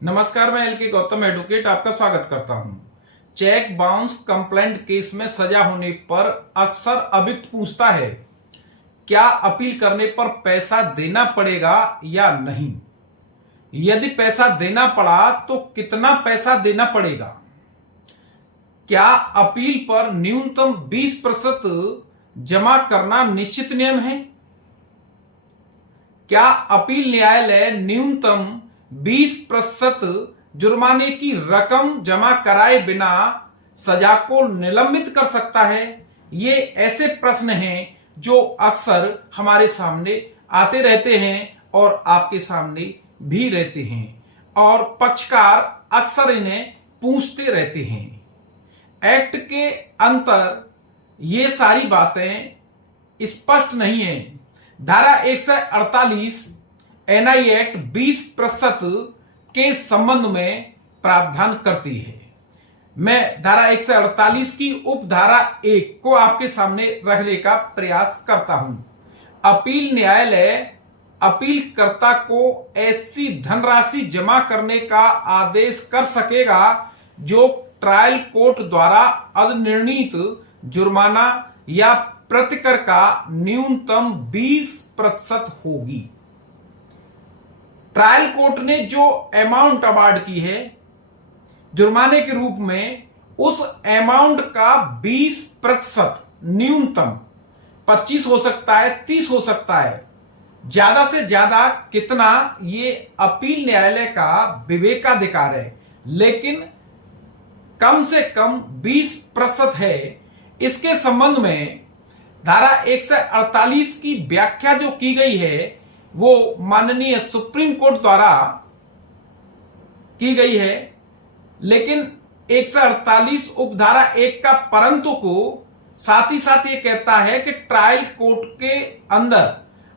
नमस्कार, मैं एल के गौतम एडवोकेट आपका स्वागत करता हूं। चेक बाउंस कंप्लेंट केस में सजा होने पर अक्सर अभियुक्त पूछता है, क्या अपील करने पर पैसा देना पड़ेगा या नहीं? यदि पैसा देना पड़ा तो कितना पैसा देना पड़ेगा? क्या अपील पर न्यूनतम 20% जमा करना निश्चित नियम है? क्या अपील न्यायालय न्यूनतम 20% जुर्माने की रकम जमा कराए बिना सजा को निलंबित कर सकता है? ये ऐसे प्रश्न हैं जो अक्सर हमारे सामने आते रहते हैं और आपके सामने भी रहते हैं और पक्षकार अक्सर इन्हें पूछते रहते हैं। एक्ट के अंतर ये सारी बातें स्पष्ट नहीं है। धारा 148 एनआई एक्ट 20% के संबंध में प्रावधान करती है। मैं धारा 148 की उपधारा 1 को आपके सामने रखने का प्रयास करता हूं। अपील न्यायालय अपीलकर्ता को ऐसी धनराशि जमा करने का आदेश कर सकेगा जो ट्रायल कोर्ट द्वारा अधिनिर्णीत जुर्माना या प्रतिकर का न्यूनतम 20% होगी। ट्रायल कोर्ट ने जो अमाउंट अवार्ड की है जुर्माने के रूप में, उस अमाउंट का 20% न्यूनतम 25 हो सकता है, 30 हो सकता है, ज्यादा से ज्यादा कितना, ये अपील न्यायालय का विवेकाधिकार है, लेकिन कम से कम 20% है। इसके संबंध में धारा 148 की व्याख्या जो की गई है वो माननीय सुप्रीम कोर्ट द्वारा की गई है, लेकिन 148 उपधारा 1 का परंतु को साथ ही साथ ये कहता है कि ट्रायल कोर्ट के अंदर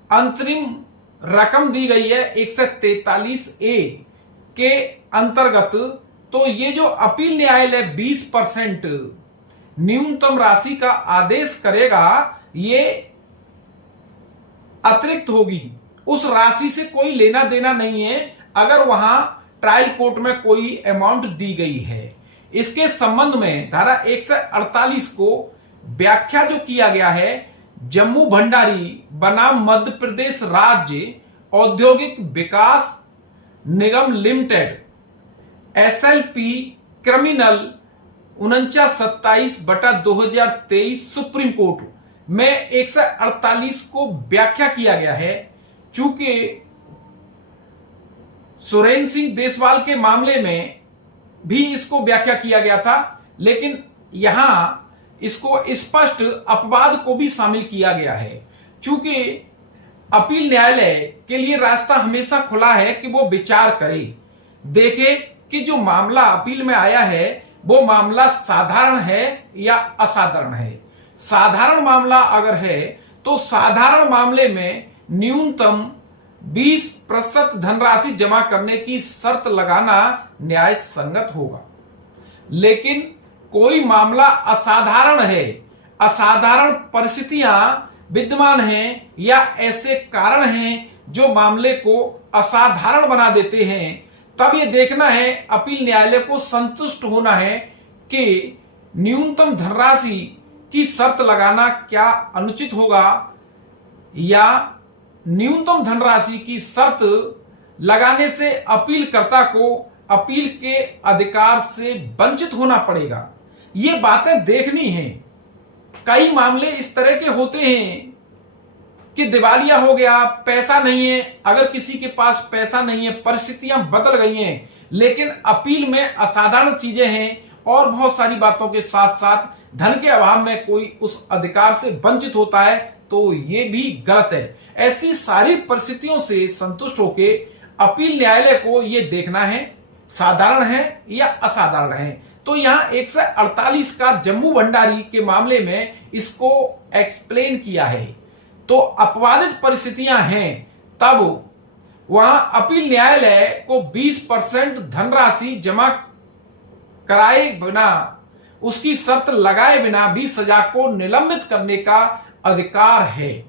अंतरिम रकम दी गई है 143A के अंतर्गत। तो ये जो अपील न्यायालय 20% न्यूनतम राशि का आदेश करेगा, ये अतिरिक्त होगी, उस राशि से कोई लेना देना नहीं है अगर वहां ट्रायल कोर्ट में कोई अमाउंट दी गई है। इसके संबंध में धारा 148 को व्याख्या जो किया गया है, जम्मू भंडारी बनाम मध्य प्रदेश राज्य औद्योगिक विकास निगम limited SLP criminal 4927/2023 Supreme Court में 148 को व्याख्या किया गया है। चूंकि सुरेंद्र सिंह देसवाल के मामले में भी इसको व्याख्या किया गया था, लेकिन यहां इसको स्पष्ट अपवाद को भी शामिल किया गया है। चूंकि अपील न्यायालय के लिए रास्ता हमेशा खुला है कि वो विचार करे, देखे कि जो मामला अपील में आया है वो मामला साधारण है या असाधारण है। साधारण मामला अगर है तो साधारण मामले में न्यूनतम 20% धनराशि जमा करने की शर्त लगाना न्याय संगत होगा। लेकिन कोई मामला असाधारण है, असाधारण परिस्थितियां विद्यमान हैं या ऐसे कारण हैं जो मामले को असाधारण बना देते हैं, तब यह देखना है, अपील न्यायालय को संतुष्ट होना है कि न्यूनतम धनराशि की शर्त लगाना क्या अनुचित होगा या न्यूनतम धनराशि की शर्त लगाने से अपीलकर्ता को अपील के अधिकार से वंचित होना पड़ेगा। ये बातें देखनी हैं। कई मामले इस तरह के होते हैं कि दिवालिया हो गया, पैसा नहीं है, अगर किसी के पास पैसा नहीं है, परिस्थितियां बदल गई हैं, लेकिन अपील में असाधारण चीजें हैं और बहुत सारी बातों के साथ साथ धन के अभाव में कोई उस अधिकार से वंचित होता है, तो ये भी गलत है। ऐसी सारी परिस्थितियों से संतुष्ट होकर अपील न्यायालय को यह देखना है साधारण है या असाधारण है। तो यहां 148 का जम्मू भंडारी के मामले में इसको एक्सप्लेन किया है। तो अपवादित परिस्थितियां हैं तब वहां अपील न्यायालय को 20% धनराशि जमा कराए बिना, उसकी शर्त लगाए बिना भी सजा को निलंबित करने का अधिकार है।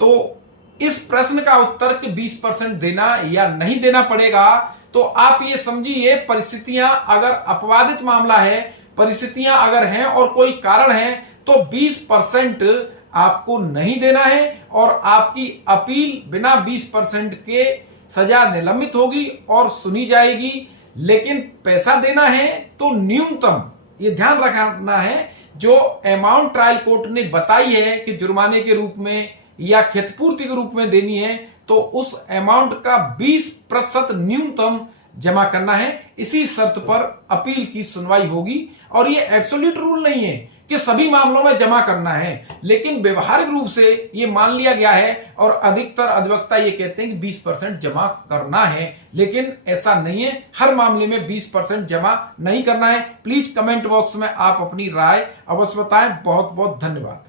तो इस प्रश्न का उत्तर कि 20% देना या नहीं देना पड़ेगा, तो आप ये समझिए, परिस्थितियां अगर अपवादित मामला है, परिस्थितियां अगर हैं और कोई कारण है, तो 20% आपको नहीं देना है और आपकी अपील बिना 20% के सजा निलंबित होगी और सुनी जाएगी। लेकिन पैसा देना है तो न्यूनतम ये ध्यान रखना है, जो अमाउंट ट्रायल कोर्ट ने बताई है कि जुर्माने के रूप में या क्षतिपूर्ति के रूप में देनी है, तो उस अमाउंट का 20% न्यूनतम जमा करना है। इसी शर्त पर अपील की सुनवाई होगी। और ये एब्सोल्यूट रूल नहीं है कि सभी मामलों में जमा करना है, लेकिन व्यवहारिक रूप से ये मान लिया गया है और अधिकतर अधिवक्ता ये कहते हैं कि 20% जमा करना है, लेकिन ऐसा नहीं है। हर मामले में 20% जमा नहीं करना है। प्लीज कमेंट बॉक्स में आप अपनी राय अवश्य बताएं। बहुत बहुत धन्यवाद।